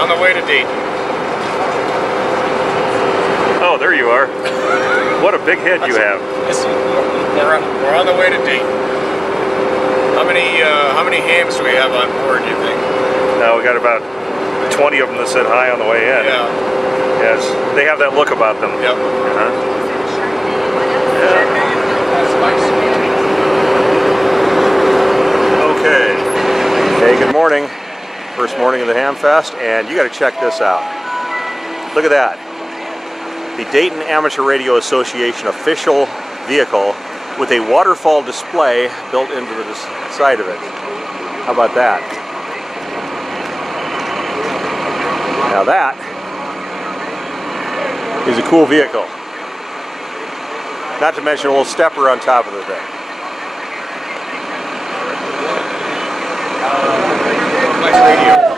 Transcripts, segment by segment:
On the way to Dayton. Oh, there you are. What a big head you have. We're on the way to Dayton. How many hams do we have on board, do you think? We got about 20 of them that said hi on the way in. Yeah. Yes, they have that look about them. Yep. Okay. Hey, good morning. First morning of the Ham Fest, and you got to check this out. Look at that. The Dayton Amateur Radio Association official vehicle with a waterfall display built into the side of it. How about that? Now that is a cool vehicle. Not to mention a little stepper on top of the thing. Nice radio.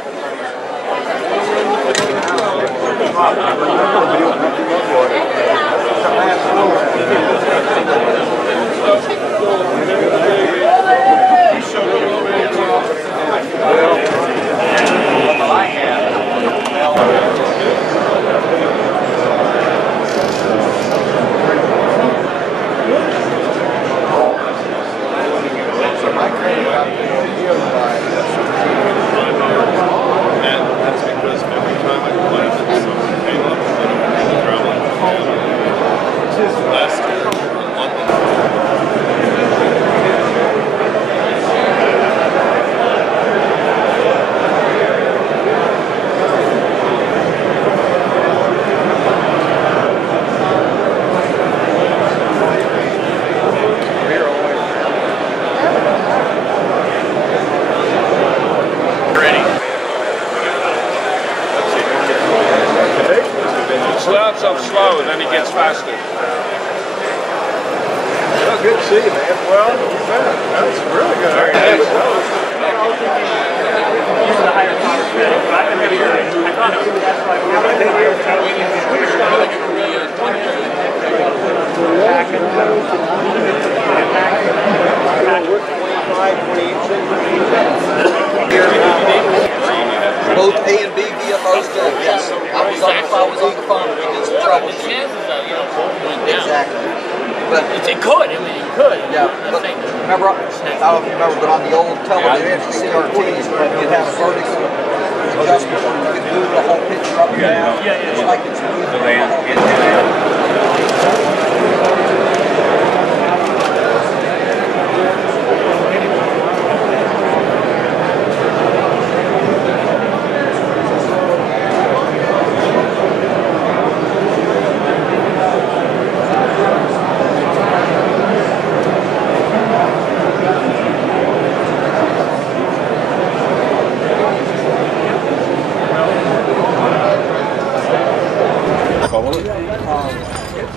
Slow, and then he gets faster. Well, good to see you, man. Well, you bet. That's really good. Very nice. Both A and B VFOs did, yes. I was on the phone, we did some trouble. The chances of, you know, going down. Exactly. But It could, I mean, it could. yeah, but remember, I don't remember, but on the old television, CRTs, you'd have a vertical adjustment where you could move the whole picture up and down. It's like it's moving the whole picture.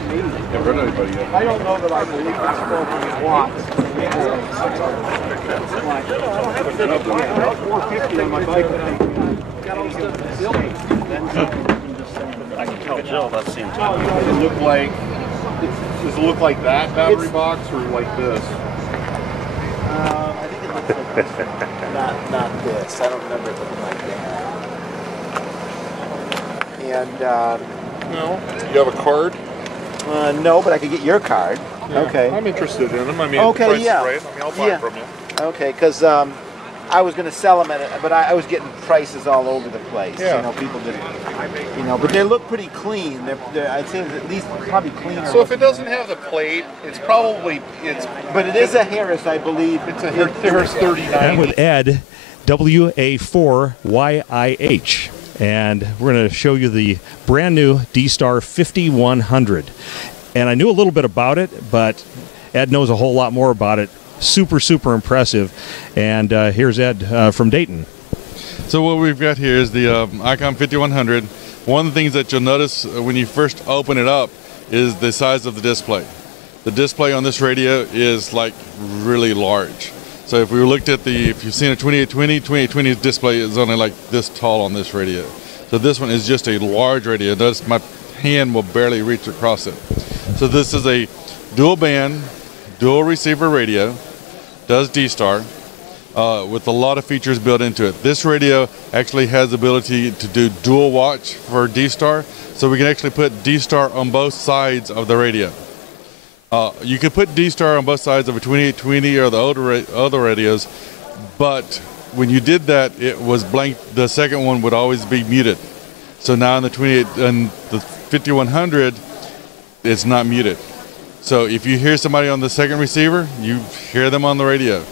I don't know that I believe it's 400 watts. 450 on my bike. I can tell Jill that seems Does it look like that battery box or like this? I think it looks like this. Not this. I don't remember it looking like that. And No. You have a card? no, but I could get your card. Yeah, Okay. I'm interested in them. I mean, Okay, the price yeah. is right. I mean, I'll buy them from you. Okay, because I was going to sell them, but I was getting prices all over the place. Yeah. You know, people didn't, you know, but they look pretty clean. I'd say at least probably cleaner. So if it doesn't have the plate, it's probably, But it is a Harris, I believe. it's a Harris 39. I'm with Ed, WA4YIH, and we're going to show you the brand new D-Star 5100. And I knew a little bit about it, but Ed knows a whole lot more about it. Super, super impressive. And here's Ed from Dayton. So what we've got here is the ICOM 5100. One of the things that you'll notice when you first open it up is the size of the display. The display on this radio is like really large. So if we looked at if you've seen a 2820 display is only like this tall on this radio. So this one is just a large radio. Notice my hand will barely reach across it. So this is a dual band, dual receiver radio, does D-Star. with a lot of features built into it. This radio actually has the ability to do dual watch for D-Star, so we can actually put D-Star on both sides of the radio. You could put D-Star on both sides of a 2820 or the older radios, but when you did that, it was blank. The second one would always be muted. So now in the 5100, it's not muted. So if you hear somebody on the second receiver, you hear them on the radio,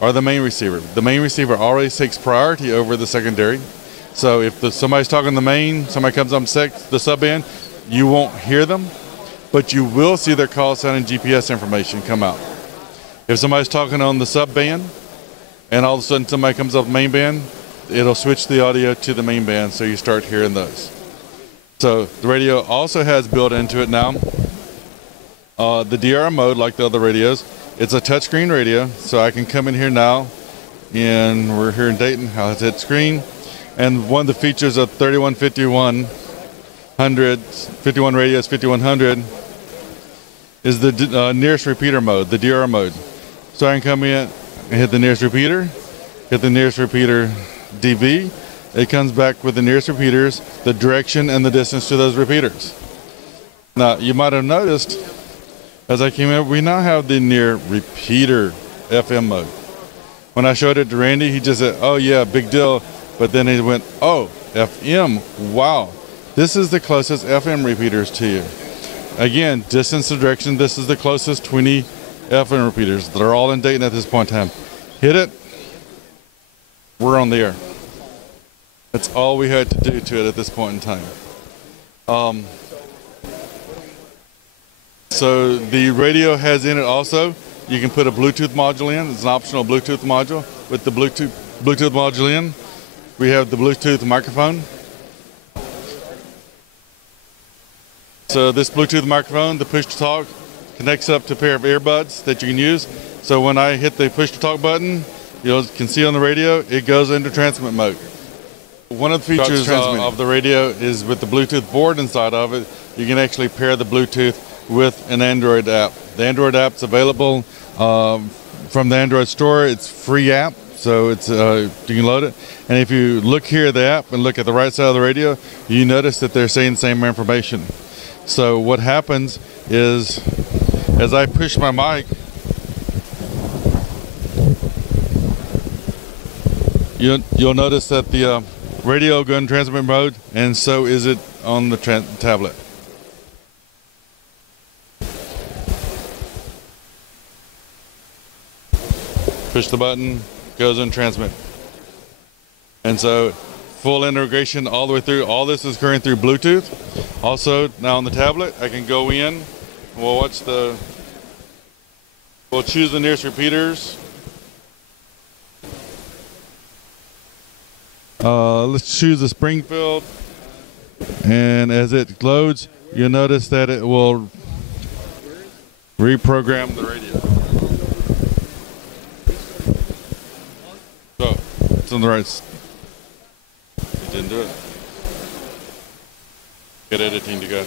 or the main receiver. The main receiver always takes priority over the secondary. So if somebody's talking the main, somebody comes on the sub-band, you won't hear them, but you will see their call sign and GPS information come out. If somebody's talking on the sub-band, and all of a sudden somebody comes off the main band, it'll switch the audio to the main band, so you start hearing those. So the radio also has built into it now the DRM mode, like the other radios. It's a touchscreen radio, so I can come in here now, and we're here in Dayton. I'll hit screen, and one of the features of 51 radios 5100 is the nearest repeater mode, the DRM mode. So I can come in and hit the nearest repeater, hit the nearest repeater DV. It comes back with the nearest repeaters, the direction and the distance to those repeaters. Now, you might have noticed, as I came in, we now have the near repeater FM mode. When I showed it to Randy, he just said, oh yeah, big deal. But then he went, oh, FM, wow. This is the closest FM repeaters to you. Again, distance to direction, this is the closest 20 FM repeaters. They're all in Dayton at this point in time. Hit it, we're on the air. That's all we had to do to it at this point in time. So the radio has in it also, you can put a Bluetooth module in. It's an optional Bluetooth module. With the Bluetooth module in, we have the Bluetooth microphone. So this Bluetooth microphone, the push to talk, connects up to a pair of earbuds that you can use. So when I hit the push to talk button, you can see on the radio, it goes into transmit mode. One of the features of the radio is with the Bluetooth board inside of it, you can actually pair the Bluetooth with an Android app. The Android app's available from the Android store. It's a free app, so it's you can load it. And if you look here at the app and look at the right side of the radio, you notice that they're saying the same information. So what happens is, as I push my mic, you'll notice that the radio will go in transmit mode, and so is it on the tablet. Push the button, goes in transmit. And so full integration all the way through. All this is occurring through Bluetooth. Also, now on the tablet, I can go in, we'll choose the nearest repeaters. Let's choose the Springfield, and as it loads, you'll notice that it will reprogram the radio. So, it's on the right. It didn't do it. Get editing to go.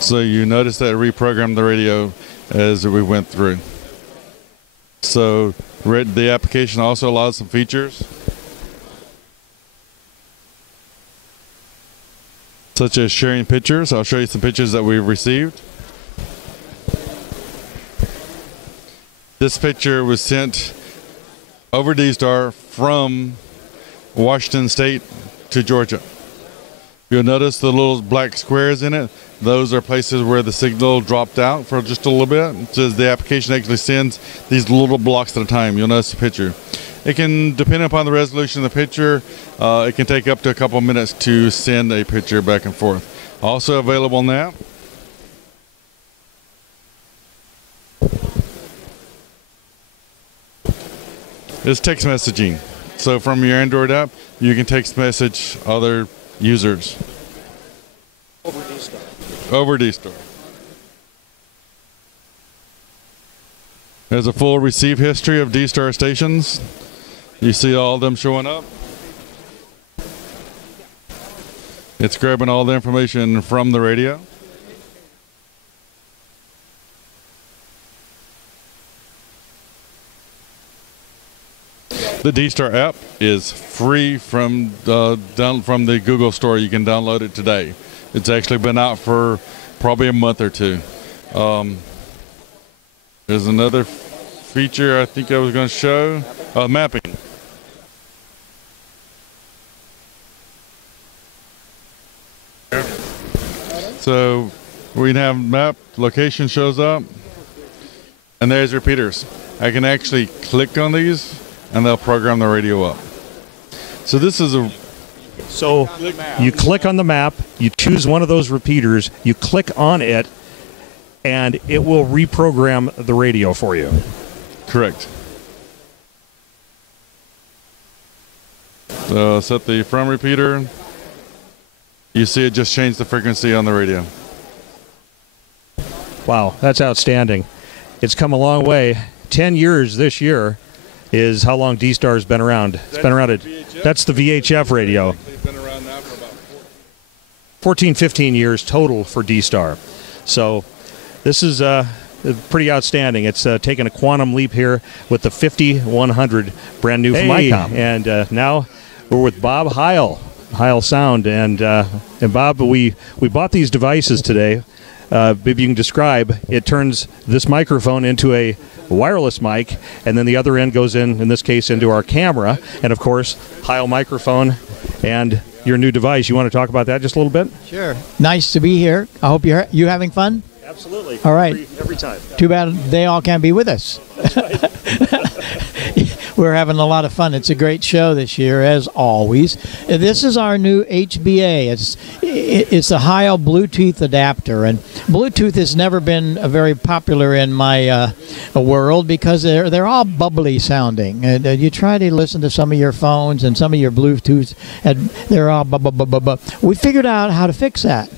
So you notice that it reprogrammed the radio as we went through. So the application also allows some features, such as sharing pictures. I'll show you some pictures that we've received. This picture was sent over D-Star from Washington State to Georgia. You'll notice the little black squares in it. Those are places where the signal dropped out for just a little bit. So the application actually sends these little blocks at a time. You'll notice the picture. It can, depending upon the resolution of the picture, it can take up to a couple minutes to send a picture back and forth. Also available now is text messaging. So from your Android app, you can text message other users. Over D-Star. There's a full receive history of D-Star stations. You see all of them showing up. It's grabbing all the information from the radio. The D-Star app is free from the Google Store. You can download it today. It's actually been out for probably a month or two. There's another feature I think I was going to show, mapping. So we have map, location shows up, and there's repeaters. I can actually click on these and they'll program the radio up. So this is a... So you click on the map, you choose one of those repeaters, you click on it, and it will reprogram the radio for you. Correct. So set the from repeater. You see it just changed the frequency on the radio. Wow, that's outstanding. It's come a long way. 10 years this year is how long D-Star's been around. It's been around. That's the VHF radio. They've been around now for about 14, 15 years total for D-Star. So this is pretty outstanding. It's taken a quantum leap here with the 5100 brand new from ICOM. And now we're with Bob Heil, Heil Sound. And Bob, we bought these devices today. Maybe you can describe, it turns this microphone into a wireless mic, and then the other end goes in this case, into our camera. And of course, Heil microphone and your new device. You want to talk about that just a little bit? Sure. Nice to be here. I hope you having fun? Absolutely. All right. Every time. Too bad they all can't be with us. That's right. We're having a lot of fun. It's a great show this year, as always. This is our new HBA. It's a Heil Bluetooth adapter, and Bluetooth has never been very popular in my world because they're all bubbly sounding. And you try to listen to some of your phones and some of your Bluetooth, and they're all We figured out how to fix that.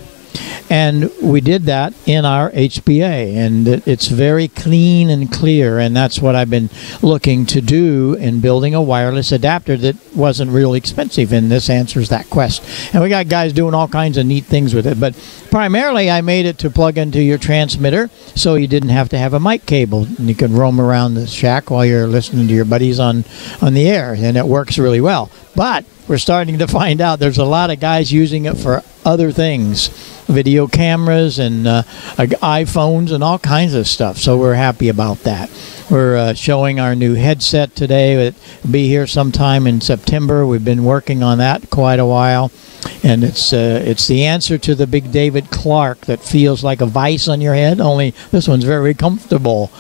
And we did that in our HBA, and it's very clean and clear, and that's what I've been looking to do in building a wireless adapter that wasn't real expensive, and this answers that quest. And we got guys doing all kinds of neat things with it, but primarily I made it to plug into your transmitter so you didn't have to have a mic cable, and you can roam around the shack while you're listening to your buddies on the air, and it works really well. But we're starting to find out there's a lot of guys using it for other things, video cameras and iPhones and all kinds of stuff. So we're happy about that. We're showing our new headset today. It'll be here sometime in September. We've been working on that quite a while. And it's the answer to the big David Clark that feels like a vice on your head, only this one's very comfortable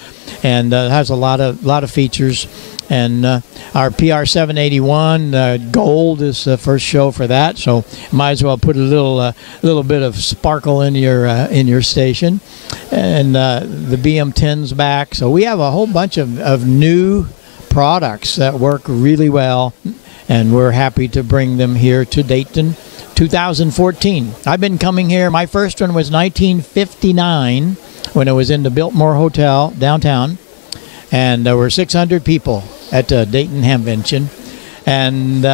and has a lot of features. And our PR781 Gold is the first show for that, so might as well put a little bit of sparkle in your station. And the BM10's back, so we have a whole bunch of new products that work really well, and we're happy to bring them here to Dayton. 2014. I've been coming here. My first one was 1959 when it was in the Biltmore Hotel downtown, and there were 600 people at Dayton Hamvention. And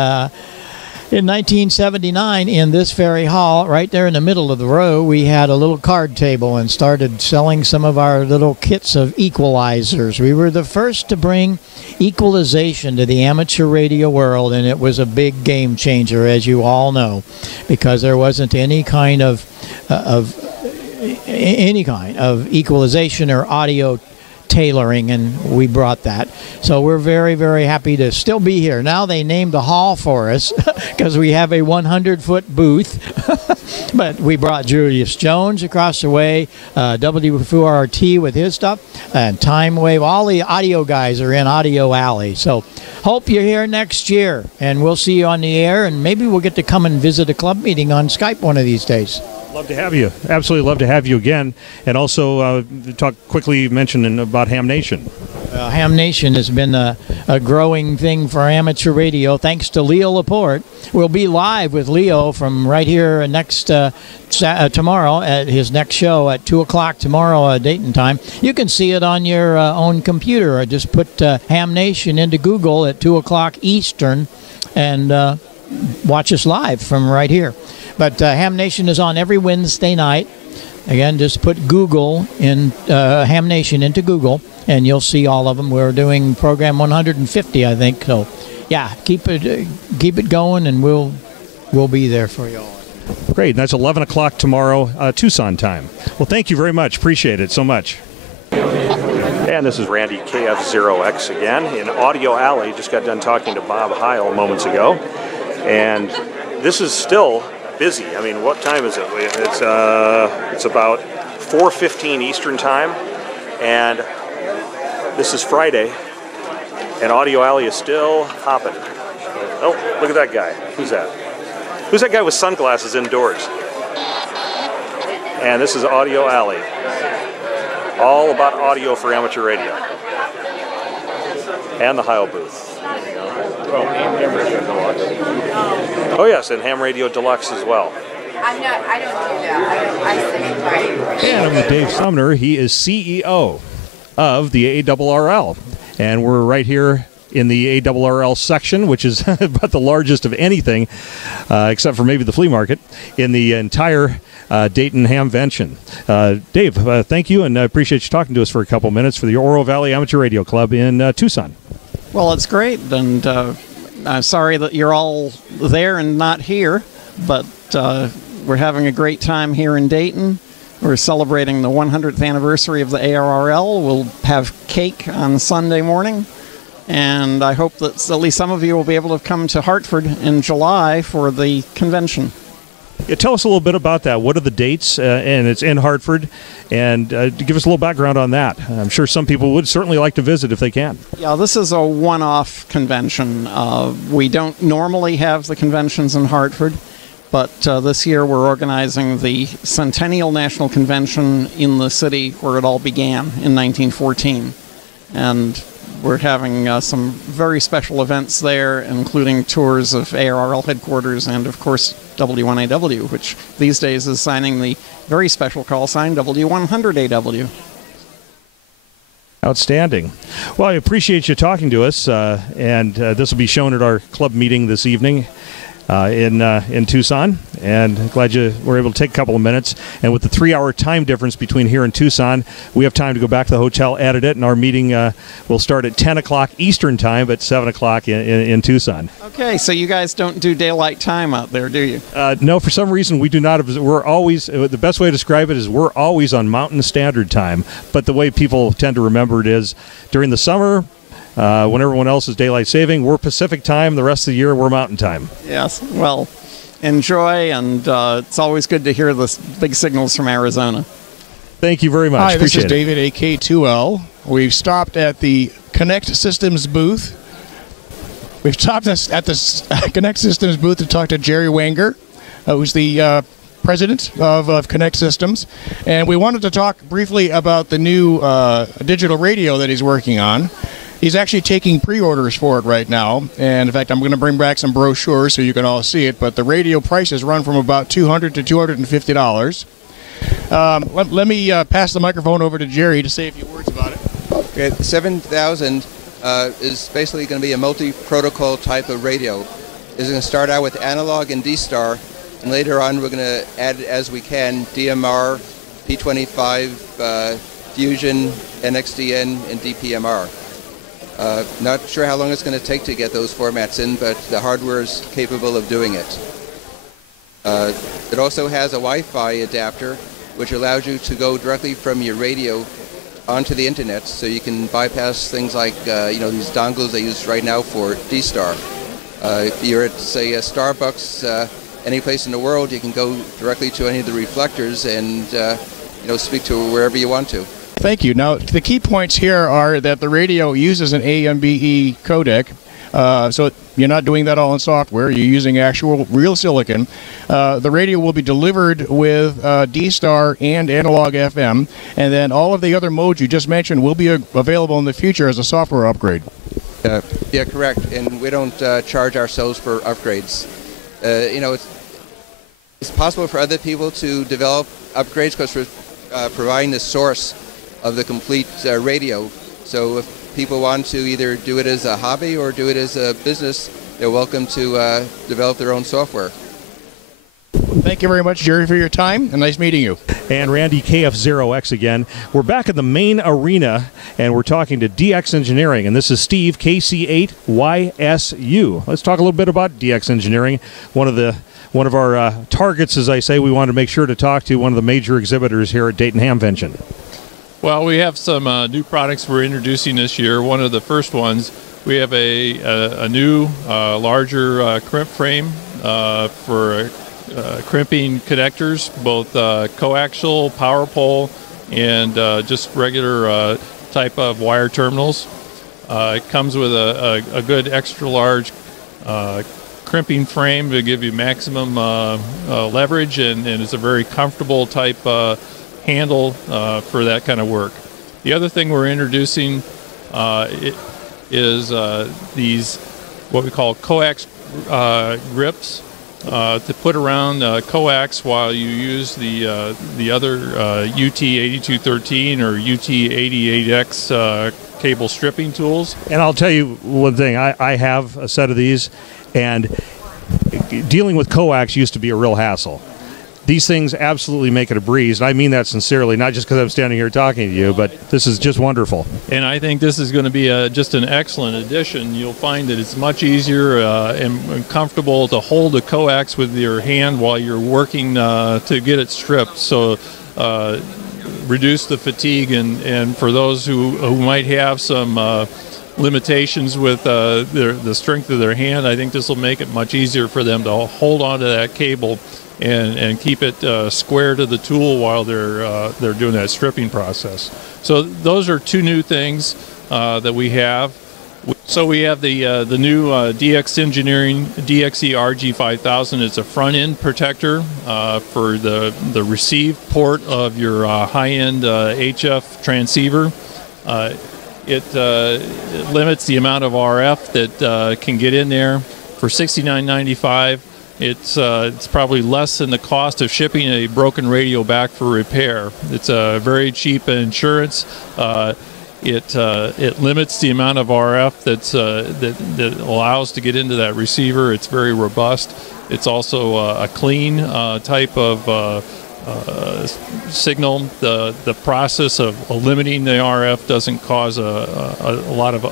in 1979, in this very hall, right there in the middle of the row, we had a little card table and started selling some of our little kits of equalizers. We were the first to bring equalization to the amateur radio world, and it was a big game changer, as you all know, because there wasn't any kind of equalization or audio tailoring, and we brought that. So we're very, very happy to still be here. Now they named the hall for us because we have a 100-foot booth. But we brought Julius Jones across the way, W4RT with his stuff, and Time Wave. All the audio guys are in Audio Alley. So hope you're here next year, and we'll see you on the air, and maybe we'll get to come and visit a club meeting on Skype one of these days. Love to have you. Absolutely love to have you again. And also mention about Ham Nation. Well, Ham Nation has been a growing thing for amateur radio, thanks to Leo Laporte. We'll be live with Leo from right here tomorrow at his next show at 2 o'clock tomorrow Dayton time. You can see it on your own computer. Just put Ham Nation into Google at 2 o'clock Eastern and watch us live from right here. But Ham Nation is on every Wednesday night. Again, just put Google in Ham Nation into Google, and you'll see all of them. We're doing program 150, I think. So, yeah, keep it going, and we'll be there for you all. Great. That's 11 o'clock tomorrow, Tucson time. Well, thank you very much. Appreciate it so much. And this is Randy KF0X again in Audio Alley. Just got done talking to Bob Heil moments ago, and this is still busy. I mean, what time is it? It's about 4:15 Eastern time, and this is Friday, and Audio Alley is still hopping. Oh, look at that guy. Who's that? Who's that guy with sunglasses indoors? And this is Audio Alley. All about audio for amateur radio. And the Heil booth. Oh, Ham Radio Deluxe. Oh yes, and Ham Radio Deluxe as well. I don't do that. And I'm with Dave Sumner. He is CEO of the ARRL. And we're right here in the ARRL section, which is about the largest of anything, except for maybe the flea market, in the entire Dayton Hamvention. Dave, thank you, and I appreciate you talking to us for a couple minutes for the Oro Valley Amateur Radio Club in Tucson. Well, it's great, and I'm sorry that you're all there and not here, but we're having a great time here in Dayton. We're celebrating the 100th anniversary of the ARRL. We'll have cake on Sunday morning, and I hope that at least some of you will be able to come to Hartford in July for the convention. Yeah, tell us a little bit about that. What are the dates? And it's in Hartford. And give us a little background on that. I'm sure some people would certainly like to visit if they can. Yeah, this is a one-off convention. We don't normally have the conventions in Hartford, but this year we're organizing the Centennial National Convention in the city where it all began in 1914. And we're having some very special events there, including tours of ARRL headquarters and, of course, W1AW, which these days is signing the very special call sign W100AW. Outstanding. Well, I appreciate you talking to us, and this will be shown at our club meeting this evening in Tucson, and glad you were able to take a couple of minutes. And with the 3-hour time difference between here and Tucson, we have time to go back to the hotel, edit it, and our meeting will start at 10 o'clock Eastern time, but 7 o'clock in Tucson. Okay, so you guys don't do daylight time out there, do you? No, for some reason we do not. We're always, the best way to describe it is we're always on Mountain Standard Time, but the way people tend to remember it is during the summer, when everyone else is daylight saving, we're Pacific time. The rest of the year, we're Mountain time. Yes. Well, enjoy, and it's always good to hear the big signals from Arizona. Thank you very much. Hi, Appreciate this is David, AK2L. We've stopped at the Connect Systems booth. We've stopped at the Connect Systems booth to talk to Jerry Wanger, who's the president of Connect Systems. And we wanted to talk briefly about the new digital radio that he's working on. He's actually taking pre-orders for it right now, and in fact, I'm going to bring back some brochures so you can all see it, but the radio prices run from about $200 to $250. Let me pass the microphone over to Jerry to say a few words about it. Okay, 7000 is basically going to be a multi-protocol type of radio. It's going to start out with analog and D-Star, and later on we're going to add, as we can, DMR, P25, Fusion, NXDN, and DPMR. Not sure how long it's going to take to get those formats in, but the hardware is capable of doing it. It also has a Wi-Fi adapter, which allows you to go directly from your radio onto the internet, so you can bypass things like these dongles they use right now for D-Star. If you're at, say, a Starbucks, any place in the world, you can go directly to any of the reflectors and speak to wherever you want to. Thank you. Now, the key points here are that the radio uses an AMBE codec, So you're not doing that all in software. You're using actual real silicon. The radio will be delivered with D-Star and analog FM, and then all of the other modes you just mentioned will be available in the future as a software upgrade. Yeah, correct. And we don't charge ourselves for upgrades. You know, it's possible for other people to develop upgrades because we're providing the source of the complete radio. So if people want to either do it as a hobby or do it as a business, they're welcome to develop their own software. Thank you very much, Jerry, for your time, and nice meeting you. And Randy, KF0X again. We're back in the main arena, and we're talking to DX Engineering, and this is Steve, KC8YSU. Let's talk a little bit about DX Engineering. One of our targets, as I say, we want to make sure to talk to one of the major exhibitors here at Dayton Hamvention. Well, we have some new products we're introducing this year. One of the first ones, we have a new, larger crimp frame for crimping connectors, both coaxial, power pole, and just regular type of wire terminals. It comes with a good extra large crimping frame to give you maximum leverage, and it's a very comfortable type handle for that kind of work. The other thing we're introducing is these what we call coax grips to put around coax while you use the other UT8213 or UT88X cable stripping tools. And I'll tell you one thing, I have a set of these, and dealing with coax used to be a real hassle. These things absolutely make it a breeze, and I mean that sincerely, not just because I'm standing here talking to you, but this is just wonderful. And I think this is going to be just an excellent addition. You'll find that it's much easier and comfortable to hold a coax with your hand while you're working to get it stripped. So reduce the fatigue, and for those who might have some limitations with the strength of their hand, I think this will make it much easier for them to hold onto that cable and keep it square to the tool while they're doing that stripping process. So those are two new things that we have. So we have the new DX Engineering DXE RG5000. It's a front end protector for the receive port of your high-end HF transceiver. It limits the amount of RF that can get in there. For $69.95, it's probably less than the cost of shipping a broken radio back for repair. It's a very cheap insurance. It limits the amount of RF that allows to get into that receiver. It's very robust. It's also a clean type of signal. The process of limiting the RF doesn't cause a lot of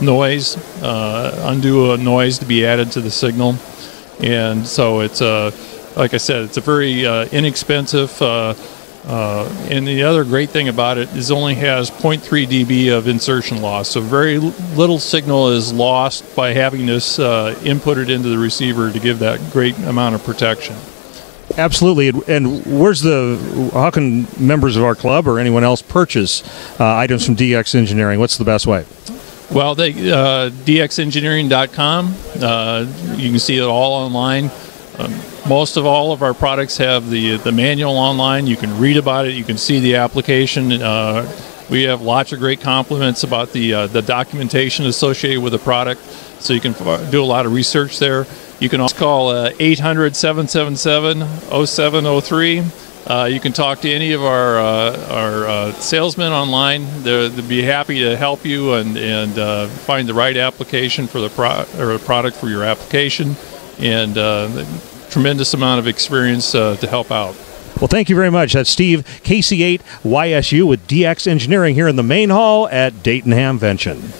noise, undue noise to be added to the signal. And so it's like I said, it's a very inexpensive, and the other great thing about it is it only has 0.3 dB of insertion loss, so very little signal is lost by having this inputted into the receiver to give that great amount of protection. Absolutely. And how can members of our club or anyone else purchase items from DX Engineering? What's the best way? Well, dxengineering.com. You can see it all online. Most of all of our products have the manual online. You can read about it. You can see the application. We have lots of great compliments about the documentation associated with the product, so you can do a lot of research there. You can also call 800-777-0703. You can talk to any of our salesmen online. They'll be happy to help you and find the right application for the product for your application, and tremendous amount of experience to help out. Well, thank you very much. That's Steve, KC8YSU with DX Engineering here in the main hall at Dayton Hamvention.